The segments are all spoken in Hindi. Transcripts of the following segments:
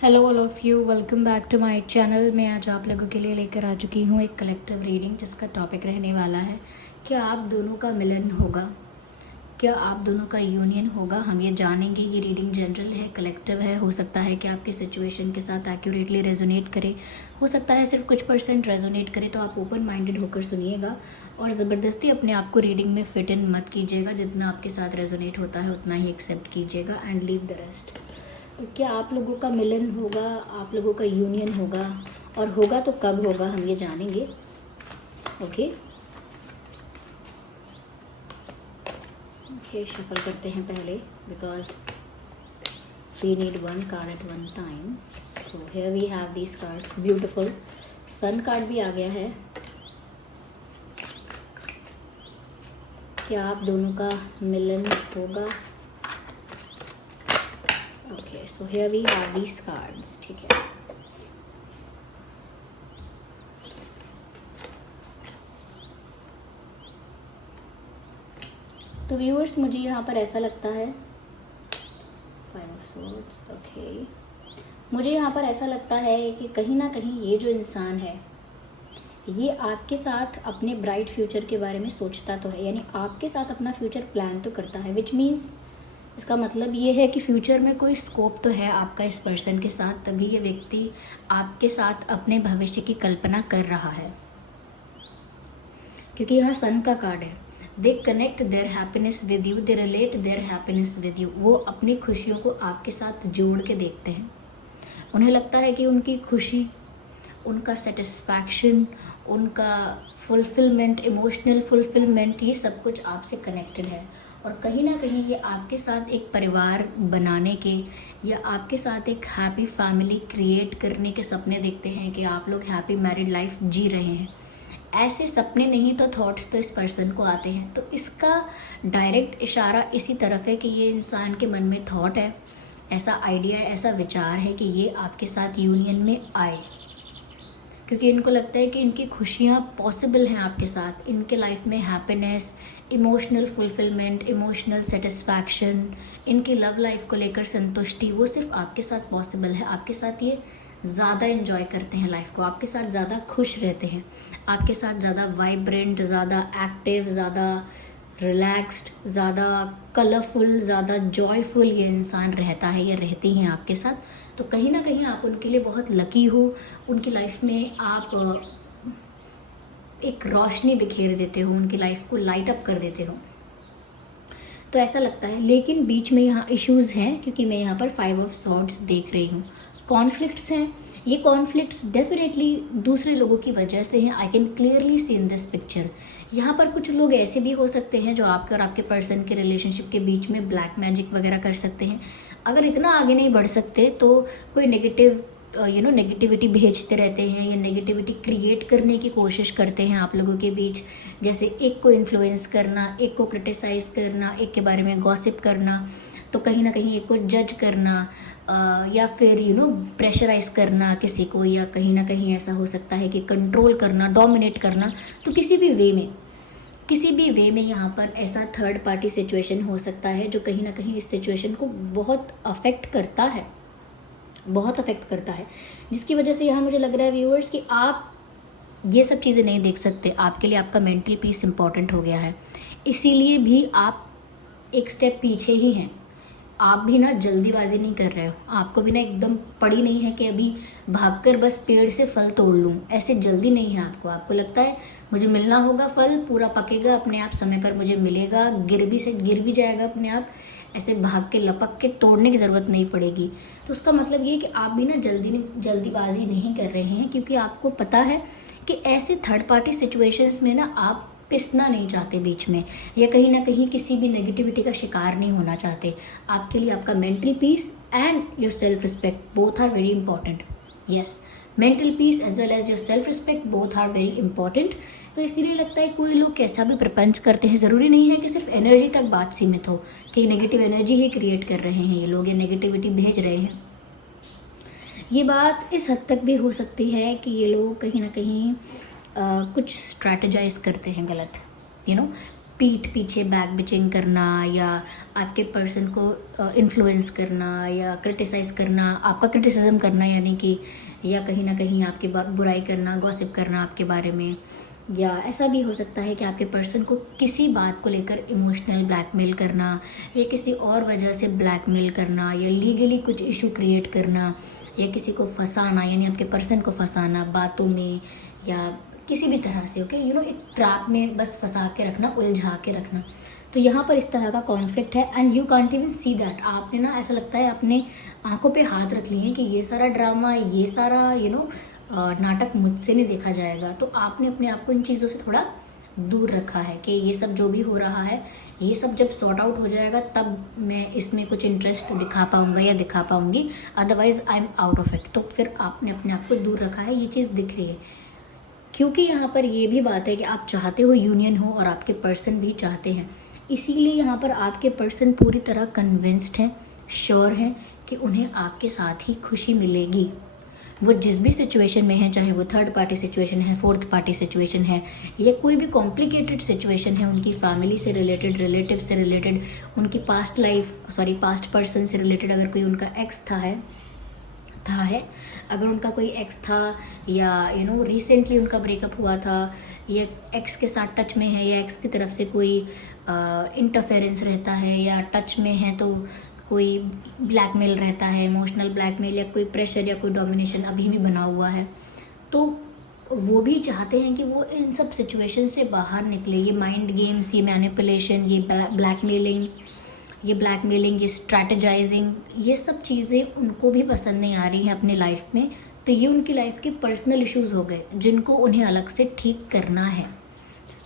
Hello all of you, welcome back to my channel. मैं आज आप लोगों के लिए लेकर आ चुकी हूँ एक कलेक्टिव रीडिंग जिसका टॉपिक रहने वाला है क्या आप दोनों का मिलन होगा, क्या आप दोनों का यूनियन होगा। हम ये जानेंगे। ये रीडिंग जनरल है, कलेक्टिव है। हो सकता है कि आपकी सिचुएशन के साथ एक्यूरेटली रेजोनेट करे, हो सकता है सिर्फ कुछ % रेजोनेट करे। तो आप ओपन माइंडेड होकर सुनिएगा और ज़बरदस्ती अपने आप को रीडिंग में फिट इन मत कीजिएगा। जितना आपके साथ रेजोनेट होता है उतना ही एक्सेप्ट कीजिएगा एंड लीव द रेस्ट। तो क्या आप लोगों का मिलन होगा, आप लोगों का यूनियन होगा, और होगा तो कब होगा, हम ये जानेंगे। ओके शफल करते हैं पहले, because we need one card at one time. So here we have these cards. Beautiful sun card भी आ गया है। क्या आप दोनों का मिलन होगा। Okay so here we have these cards. ठीक है, तो व्यूअर्स मुझे यहाँ पर ऐसा लगता है, 5 ऑफ सोर्ड्स। ओके, मुझे यहाँ पर ऐसा लगता है कि कहीं ना कहीं ये जो इंसान है ये आपके साथ अपने ब्राइट फ्यूचर के बारे में सोचता तो है, यानी आपके साथ अपना फ्यूचर प्लान तो करता है। विच मीन्स इसका मतलब ये है कि फ्यूचर में कोई स्कोप तो है आपका इस पर्सन के साथ, तभी ये व्यक्ति आपके साथ अपने भविष्य की कल्पना कर रहा है। क्योंकि यहाँ सन का कार्ड है। They connect their happiness with you, they relate their happiness with you. वो अपनी खुशियों को आपके साथ जोड़ के देखते हैं। उन्हें लगता है कि उनकी खुशी, उनका सेटिस्फैक्शन, उनका फुलफिलमेंट, इमोशनल फुलफिलमेंट, ये सब कुछ आपसे कनेक्टेड है। और कहीं ना कहीं ये आपके साथ एक परिवार बनाने के या आपके साथ एक हैप्पी फैमिली क्रिएट करने के सपने देखते हैं कि आप लोग हैप्पी मैरिड लाइफ जी रहे हैं। ऐसे सपने नहीं तो थॉट्स तो इस पर्सन को आते हैं। तो इसका डायरेक्ट इशारा इसी तरफ है कि ये इंसान के मन में थॉट है, ऐसा आइडिया है, ऐसा विचार है कि ये आपके साथ यूनियन में आए, क्योंकि इनको लगता है कि इनकी खुशियाँ पॉसिबल हैं आपके साथ। इनके लाइफ में happiness, emotional fulfilment, emotional satisfaction, इनकी लव लाइफ को लेकर संतुष्टि, वो सिर्फ आपके साथ पॉसिबल है। आपके साथ ये ज़्यादा इन्जॉय करते हैं लाइफ को, आपके साथ ज़्यादा खुश रहते हैं, आपके साथ ज़्यादा वाइब्रेंट, ज़्यादा एक्टिव, ज़्यादा रिलैक्स्ड, ज़्यादा कलरफुल, ज़्यादा जॉयफुल ये इंसान रहता है या रहती हैं आपके साथ। तो कहीं ना कहीं आप उनके लिए बहुत लकी हो। उनकी लाइफ में आप एक रोशनी बिखेर देते हो, उनकी लाइफ को लाइट अप कर देते हो, तो ऐसा लगता है। लेकिन बीच में यहाँ इश्यूज़ हैं, क्योंकि मैं यहाँ पर 5 ऑफ सॉर्ड्स देख रही हूँ। कॉन्फ्लिक्ट्स हैं। ये कॉन्फ्लिक्ट्स डेफिनेटली दूसरे लोगों की वजह से हैं। I can clearly see in this picture. यहाँ पर कुछ लोग ऐसे भी हो सकते हैं जो आपके और आपके पर्सन के रिलेशनशिप के बीच में ब्लैक मैजिक वगैरह कर सकते हैं। अगर इतना आगे नहीं बढ़ सकते तो कोई नेगेटिविटी भेजते रहते हैं या नेगेटिविटी क्रिएट करने की कोशिश करते हैं आप लोगों के बीच। जैसे एक को इन्फ्लुएंस करना, एक को क्रिटिसाइज़ करना, एक के बारे में गॉसिप करना, तो कहीं ना कहीं एक को जज करना, या फिर प्रेशराइज करना किसी को, या कहीं ना कहीं ऐसा हो सकता है कि कंट्रोल करना, डोमिनेट करना। तो किसी भी वे में यहाँ पर ऐसा थर्ड पार्टी सिचुएशन हो सकता है जो कहीं ना कहीं इस सिचुएशन को बहुत अफेक्ट करता है, जिसकी वजह से यहाँ मुझे लग रहा है व्यूअर्स कि आप ये सब चीज़ें नहीं देख सकते। आपके लिए आपका मेंटल पीस इम्पॉर्टेंट हो गया है, इसीलिए भी आप एक स्टेप पीछे ही हैं। आप भी ना जल्दीबाजी नहीं कर रहे हो, आपको भी ना एकदम पड़ी नहीं है कि अभी भागकर बस पेड़ से फल तोड़ लूँ, ऐसे जल्दी नहीं है आपको। आपको लगता है मुझे मिलना होगा, फल पूरा पकेगा अपने आप, समय पर मुझे मिलेगा, गिर भी जाएगा अपने आप, ऐसे भाग के लपक के तोड़ने की ज़रूरत नहीं पड़ेगी। तो उसका मतलब ये कि आप भी ना जल्दीबाजी नहीं कर रहे हैं, क्योंकि आपको पता है कि ऐसे थर्ड पार्टी सिचुएशंस में ना आप पिसना नहीं चाहते बीच में, या कहीं ना कहीं किसी भी नेगेटिविटी का शिकार नहीं होना चाहते। आपके लिए आपका mental peace and your self respect both are very important. Yes, mental peace as well as your self respect both are very important. तो इसीलिए लगता है कोई लोग कैसा भी प्रपंच करते हैं, ज़रूरी नहीं है कि सिर्फ एनर्जी तक बात सीमित हो कि नेगेटिव एनर्जी ही क्रिएट कर रहे हैं ये लोग, या नेगेटिविटी भेज रहे हैं। ये बात इस हद तक भी हो सकती है कि ये लोग कहीं ना कहीं कुछ स्ट्रैटेजाइज करते हैं गलत, पीठ पीछे बैक बिचिंग करना या आपके पर्सन को इन्फ्लुएंस करना या क्रिटिसाइज़ करना, आपका क्रिटिसिज्म करना, यानी कि या कहीं ना कहीं आपकी बुराई करना, गॉसिप करना आपके बारे में। या ऐसा भी हो सकता है कि आपके पर्सन को किसी बात को लेकर इमोशनल ब्लैकमेल करना या किसी और वजह से ब्लैकमेल करना या लीगली कुछ इशू क्रिएट करना या किसी को फंसाना, यानी आपके पर्सन को फंसाना बातों में या किसी भी तरह से, ओके, एक ट्रैप में बस फंसा के रखना, उलझा के रखना। तो यहाँ पर इस तरह का कॉन्फ्लिक्ट है and you can't even see that. आपने ना, ऐसा लगता है अपने आंखों पे हाथ रख लिए हैं कि ये सारा ड्रामा, ये सारा नाटक मुझसे नहीं देखा जाएगा। तो आपने अपने आप को इन चीज़ों से थोड़ा दूर रखा है कि ये सब जो भी हो रहा है, ये सब जब सॉर्ट आउट हो जाएगा तब मैं इसमें कुछ इंटरेस्ट दिखा पाऊँगा या दिखा पाऊँगी, otherwise I am out of it. तो फिर आपने अपने आप को दूर रखा है, ये चीज़ दिख रही है। क्योंकि यहाँ पर ये भी बात है कि आप चाहते हो यूनियन हो और आपके पर्सन भी चाहते हैं, इसीलिए यहाँ पर आपके पर्सन पूरी तरह कन्विंस्ड हैं, श्योर हैं कि उन्हें आपके साथ ही खुशी मिलेगी। वो जिस भी सिचुएशन में है, चाहे वो थर्ड पार्टी सिचुएशन है, फोर्थ पार्टी सिचुएशन है या कोई भी कॉम्प्लिकेटेड सिचुएशन है, उनकी फैमिली से रिलेटेड, रिलेटिव से रिलेटेड, उनकी पास्ट पर्सन से रिलेटेड, अगर कोई उनका एक्स है, अगर उनका कोई एक्स था या रिसेंटली उनका ब्रेकअप हुआ था, या एक्स के साथ टच में है या एक्स की तरफ से कोई इंटरफेरेंस रहता है या टच में है तो कोई ब्लैकमेल रहता है, इमोशनल ब्लैकमेल या कोई प्रेशर या कोई डोमिनेशन अभी भी बना हुआ है, तो वो भी चाहते हैं कि वो इन सब सिचुएशन से बाहर निकले। ये माइंड गेम्स, ये मैनिपुलेशन, ये ब्लैकमेलिंग, ये स्ट्रैटेजाइजिंग, ये सब चीज़ें उनको भी पसंद नहीं आ रही हैं अपनी लाइफ में। तो ये उनकी लाइफ के पर्सनल इश्यूज़ हो गए जिनको उन्हें अलग से ठीक करना है।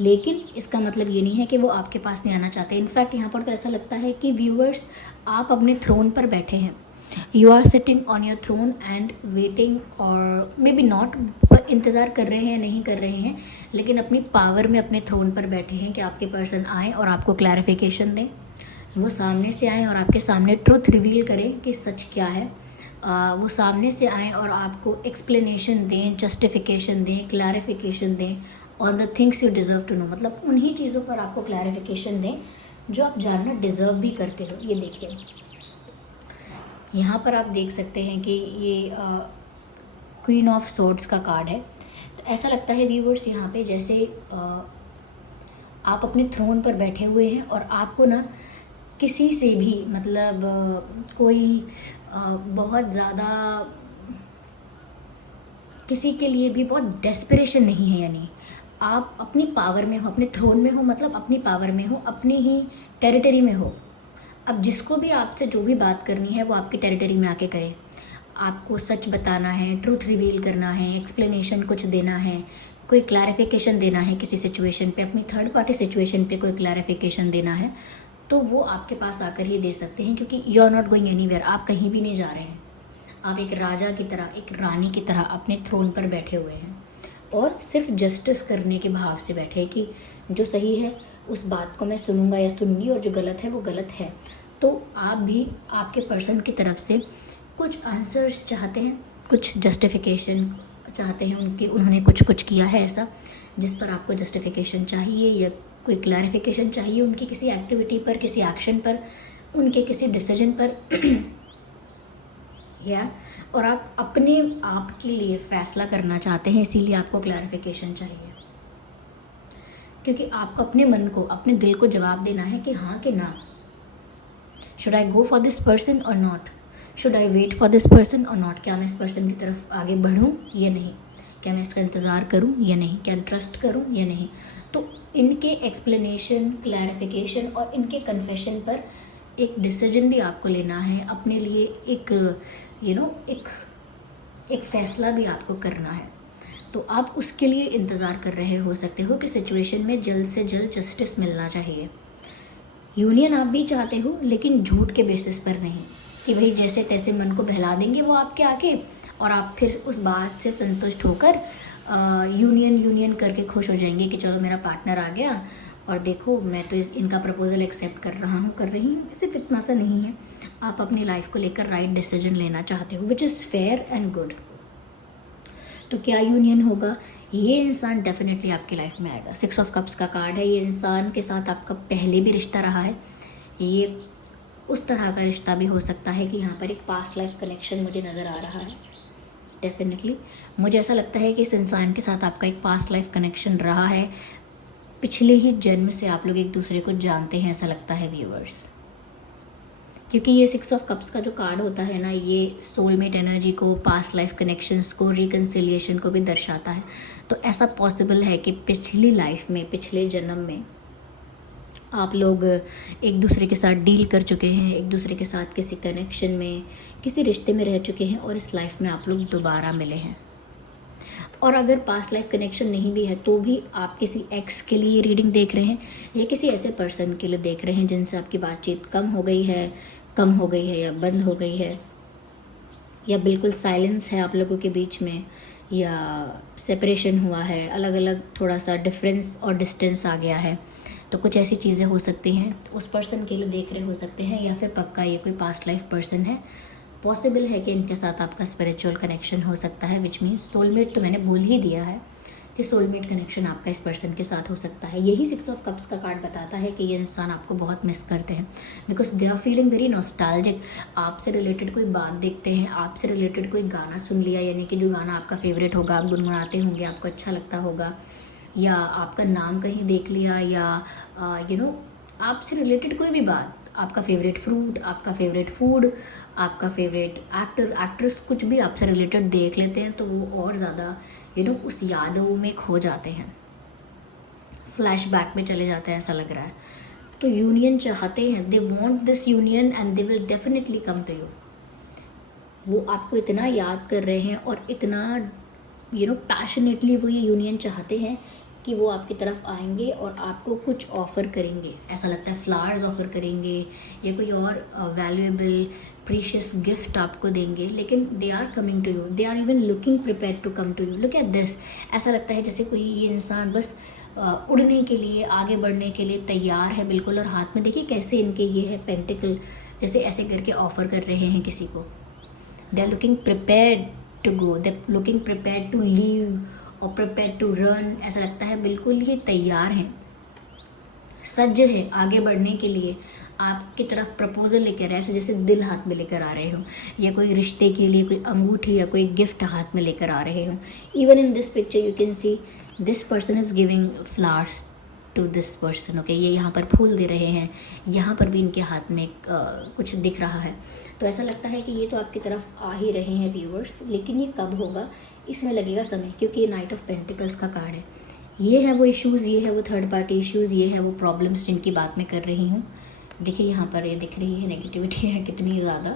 लेकिन इसका मतलब ये नहीं है कि वो आपके पास नहीं आना चाहते। इनफैक्ट यहाँ पर तो ऐसा लगता है कि व्यूअर्स, आप अपने थ्रोन पर बैठे हैं, you are sitting on your throne and waiting, और मे बी नॉट, पर इंतज़ार कर रहे हैं, नहीं कर रहे हैं, लेकिन अपनी पावर में अपने थ्रोन पर बैठे हैं कि आपके पर्सन आए और आपको क्लैरिफिकेशन दें, वो सामने से आएँ और आपके सामने ट्रुथ रिवील करें कि सच क्या है। वो सामने से आएँ और आपको एक्सप्लेनेशन दें, जस्टिफिकेशन दें, क्लैरिफिकेशन दें on the things you deserve to know, मतलब उन्हीं चीज़ों पर आपको क्लैरिफिकेशन दें जो आप जानना डिज़र्व भी करते हो। ये देखिए, यहाँ पर आप देख सकते हैं कि ये क्वीन ऑफ सोर्ड्स का कार्ड है। तो ऐसा लगता है व्यूअर्स यहाँ पे जैसे आप अपने थ्रोन पर बैठे हुए हैं और आपको ना किसी से भी, मतलब कोई बहुत ज़्यादा किसी के लिए भी बहुत डेस्परेशन नहीं है, यानी आप अपनी पावर में हो, अपने थ्रोन में हो, मतलब अपनी पावर में हो, अपनी ही टेरिटरी में हो। अब जिसको भी आपसे जो भी बात करनी है वो आपकी टेरिटरी में आके करे। आपको सच बताना है, ट्रूथ रिवील करना है, एक्सप्लेनेशन कुछ देना है, कोई क्लैरिफिकेशन देना है किसी सिचुएशन पे, अपनी थर्ड पार्टी सिचुएशन पे कोई क्लैरिफिकेशन देना है, तो वो आपके पास आकर ही दे सकते हैं, क्योंकि you are not going anywhere, आप कहीं भी नहीं जा रहे हैं। आप एक राजा की तरह, एक रानी की तरह अपने थ्रोन पर बैठे हुए हैं और सिर्फ जस्टिस करने के भाव से बैठे हैं कि जो सही है उस बात को मैं सुनूंगा या सुनूंगी और जो गलत है वो गलत है। तो आप भी आपके पर्सन की तरफ से कुछ आंसर्स चाहते हैं, कुछ जस्टिफिकेशन चाहते हैं, उन्होंने कुछ किया है ऐसा जिस पर आपको जस्टिफिकेशन चाहिए या कोई क्लैरिफिकेशन चाहिए उनकी किसी एक्टिविटी पर, किसी एक्शन पर, उनके किसी डिसीजन पर या और आप अपने आप के लिए फ़ैसला करना चाहते हैं, इसीलिए आपको क्लैरिफिकेशन चाहिए, क्योंकि आपको अपने मन को, अपने दिल को जवाब देना है कि हाँ कि ना। Should I go for this person और not, should I wait for this person और नॉट, क्या मैं इस पर्सन की तरफ आगे बढ़ूँ या नहीं, क्या मैं इसका इंतज़ार करूँ या नहीं, क्या ट्रस्ट करूँ या नहीं। तो इनके एक्सप्लेनेशन, क्लैरिफिकेशन और इनके कन्फेशन पर एक डिसीजन भी आपको लेना है, अपने लिए एक फ़ैसला भी आपको करना है। तो आप उसके लिए इंतज़ार कर रहे हो सकते हो कि सिचुएशन में जल्द से जल्द जस्टिस मिलना चाहिए। यूनियन आप भी चाहते हो, लेकिन झूठ के बेसिस पर नहीं कि भाई जैसे तैसे मन को बहला देंगे वो आपके आके और आप फिर उस बात से संतुष्ट होकर यूनियन करके खुश हो जाएंगे कि चलो मेरा पार्टनर आ गया और देखो मैं तो इनका प्रपोज़ल एक्सेप्ट कर रही हूँ। सिर्फ इतना सा नहीं है, आप अपनी लाइफ को लेकर राइट डिसीजन लेना चाहते हो, which is fair and good. तो क्या यूनियन होगा? ये इंसान डेफिनेटली आपकी लाइफ में आएगा। 6 ऑफ कप्स का कार्ड है। ये इंसान के साथ आपका पहले भी रिश्ता रहा है। ये उस तरह का रिश्ता भी हो सकता है कि यहाँ पर एक पास्ट लाइफ कनेक्शन मुझे नज़र आ रहा है। डेफिनेटली मुझे ऐसा लगता है कि इस इंसान के साथ आपका एक पास्ट लाइफ कनेक्शन रहा है। पिछले ही जन्म से आप लोग एक दूसरे को जानते हैं, ऐसा लगता है व्यूअर्स। क्योंकि ये 6 ऑफ कप्स का जो कार्ड होता है ना, ये सोलमेट एनर्जी को, पास्ट लाइफ कनेक्शंस को, रिकन्सिलिएशन को भी दर्शाता है। तो ऐसा पॉसिबल है कि पिछली लाइफ में, पिछले जन्म में आप लोग एक दूसरे के साथ डील कर चुके हैं, एक दूसरे के साथ किसी कनेक्शन में, किसी रिश्ते में रह चुके हैं और इस लाइफ में आप लोग दोबारा मिले हैं। और अगर पास्ट लाइफ कनेक्शन नहीं भी है तो भी आप किसी एक्स के लिए रीडिंग देख रहे हैं या किसी ऐसे पर्सन के लिए देख रहे हैं जिनसे आपकी बातचीत कम हो गई है या बंद हो गई है, या बिल्कुल साइलेंस है आप लोगों के बीच में, या सेपरेशन हुआ है, अलग अलग थोड़ा सा डिफरेंस और डिस्टेंस आ गया है। तो कुछ ऐसी चीज़ें हो सकती हैं, तो उस पर्सन के लिए देख रहे हो सकते हैं, या फिर पक्का ये कोई पास्ट लाइफ पर्सन है। पॉसिबल है कि इनके साथ आपका स्पिरिचुअल कनेक्शन हो सकता है, विच मीन्स सोलमेट तो मैंने बोल ही दिया है कि सोलमेट कनेक्शन आपका इस पर्सन के साथ हो सकता है। यही 6 ऑफ कप्स का कार्ड बताता है कि ये इंसान आपको बहुत मिस करते हैं, because they are feeling very nostalgic. आपसे रिलेटेड कोई बात देखते हैं, आपसे रिलेटेड कोई गाना सुन लिया, यानी कि जो गाना आपका फेवरेट होगा, आप गुनगुनाते होंगे, आपको अच्छा लगता होगा, या आपका नाम कहीं देख लिया, या आपसे रिलेटेड कोई भी बात, आपका फेवरेट फ्रूट, आपका फेवरेट फूड, आपका फेवरेट एक्टर, एक्ट्रेस, कुछ भी आपसे रिलेटेड देख लेते हैं तो वो और ज़्यादा उस यादों में खो जाते हैं, फ्लैशबैक में चले जाते हैं, ऐसा लग रहा है। तो यूनियन चाहते हैं, they want this union and they will definitely come to you. वो आपको इतना याद कर रहे हैं और इतना पैशनेटली वो ये यूनियन चाहते हैं कि वो आपकी तरफ आएंगे और आपको कुछ ऑफ़र करेंगे। ऐसा लगता है फ्लावर्स ऑफ़र करेंगे या कोई और वैल्यूएबल प्रीशियस गिफ्ट आपको देंगे, लेकिन they are coming to you, they are even looking prepared to come to you. Look at this. ऐसा लगता है जैसे कोई ये इंसान बस उड़ने के लिए, आगे बढ़ने के लिए तैयार है बिल्कुल, और हाथ में देखिए कैसे इनके ये है पेंटिकल, जैसे ऐसे करके ऑफ़र कर रहे हैं किसी को। They are looking prepared to go, they are looking prepared to leave और प्रिपेयर टू रन। ऐसा लगता है बिल्कुल ये तैयार हैं, सज्ज है आगे बढ़ने के लिए, आपकी तरफ प्रपोजल लेकर, ऐसे जैसे दिल हाथ में लेकर आ रहे हो, या कोई रिश्ते के लिए कोई अंगूठी या कोई गिफ्ट हाथ में लेकर आ रहे हो। Even in this picture you can see this person is giving flowers to this person. Okay, ये यहाँ पर फूल दे रहे हैं, यहाँ पर भी इनके हाथ में कुछ दिख रहा है। तो ऐसा लगता है कि ये तो आपकी तरफ आ ही रहे हैं व्यूअर्स, लेकिन ये कब होगा इसमें लगेगा समय, क्योंकि ये नाइट ऑफ पेंटिकल्स का कार्ड है। ये है वो इश्यूज़, ये है वो थर्ड पार्टी इश्यूज़, ये है वो प्रॉब्लम्स जिनकी बात मैं कर रही हूँ। देखिए यहाँ पर ये दिख रही है नेगेटिविटी है कितनी ज़्यादा।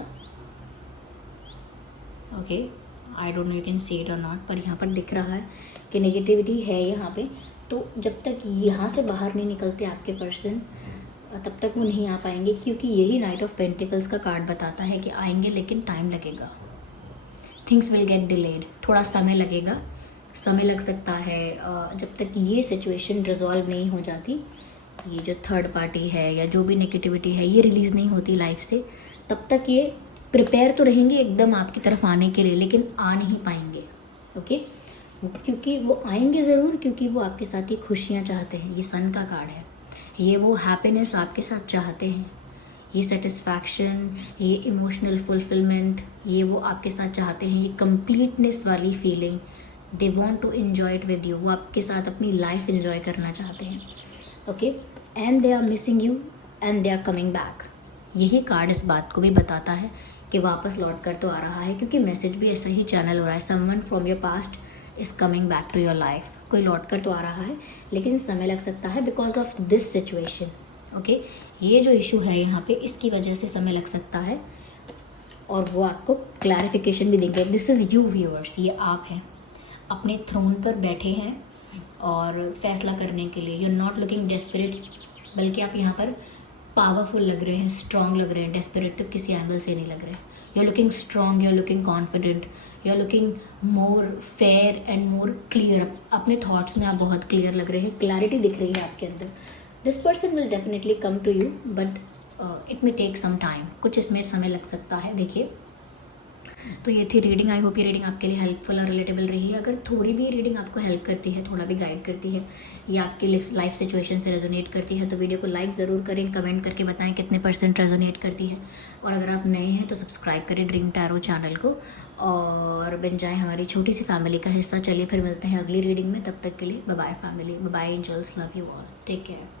Okay, I don't know you can see it और नॉट, पर यहाँ पर दिख रहा है कि नेगेटिविटी है यहाँ पे। तो जब तक यहाँ से बाहर नहीं निकलते आपके पर्सन, तब तक वो नहीं आ पाएंगे, क्योंकि यही नाइट ऑफ पेंटिकल्स का कार्ड बताता है कि आएंगे लेकिन टाइम लगेगा, थिंग्स विल गेट डिलेड, थोड़ा समय लगेगा, समय लग सकता है। जब तक ये सिचुएशन रिजॉल्व नहीं हो जाती, ये जो थर्ड पार्टी है या जो भी नेगेटिविटी है ये रिलीज़ नहीं होती लाइफ से, तब तक ये प्रिपेयर तो रहेंगे एकदम आपकी तरफ आने के लिए, लेकिन आ नहीं पाएंगे। ओके, क्योंकि वो आएंगे ज़रूर, क्योंकि वो आपके साथ ही खुशियाँ चाहते हैं। ये सन का कार्ड है, ये वो हैप्पीनेस आपके साथ चाहते हैं, ये सेटिस्फैक्शन, ये इमोशनल फुलफिलमेंट, ये वो आपके साथ चाहते हैं, ये कंप्लीटनेस वाली feeling. They want to enjoy it with you, वो आपके साथ अपनी लाइफ एंजॉय करना चाहते हैं। Okay, and they are missing you and they are coming back. यही कार्ड इस बात को भी बताता है कि वापस लौट कर तो आ रहा है, क्योंकि मैसेज भी ऐसा ही चैनल हो रहा है। Someone from your past is coming back to your life. कोई लौट कर तो आ रहा है, लेकिन समय लग सकता है because of this situation. Okay, ये जो इशू है यहाँ पे, इसकी वजह से समय लग सकता है, और वो आपको क्लैरिफिकेशन भी देंगे। दिस इज़ यू व्यूअर्स, ये आप हैं, अपने थ्रोन पर बैठे हैं और फैसला करने के लिए। You are not looking desperate, बल्कि आप यहाँ पर पावरफुल लग रहे हैं, स्ट्रॉन्ग लग रहे हैं। डेस्परेट तो किसी एंगल से नहीं लग रहे। You are looking strong, you are looking confident, you are looking more fair and more clear. अपने थॉट्स में आप बहुत क्लियर लग रहे हैं, क्लैरिटी दिख रही है आपके अंदर। This person will definitely come to you, but it may take some time. कुछ इसमें समय लग सकता है। देखिए, तो ये थी रीडिंग। आई होप ये रीडिंग आपके लिए हेल्पफुल और रिलेटेबल रही है। अगर थोड़ी भी रीडिंग आपको हेल्प करती है, थोड़ा भी गाइड करती है या आपकी लाइफ सिचुएशन से रेजोनेट करती है तो वीडियो को लाइक ज़रूर करें, कमेंट करके बताएं कितने % रेजोनेट करती है। और अगर आप नए हैं तो सब्सक्राइब करें ड्रीम टैरो चैनल को और बन जाए हमारी छोटी सी फैमिली का हिस्सा। चलिए फिर मिलते हैं अगली रीडिंग में, तब तक के लिए bye bye family, bye bye angels, love you all, take care.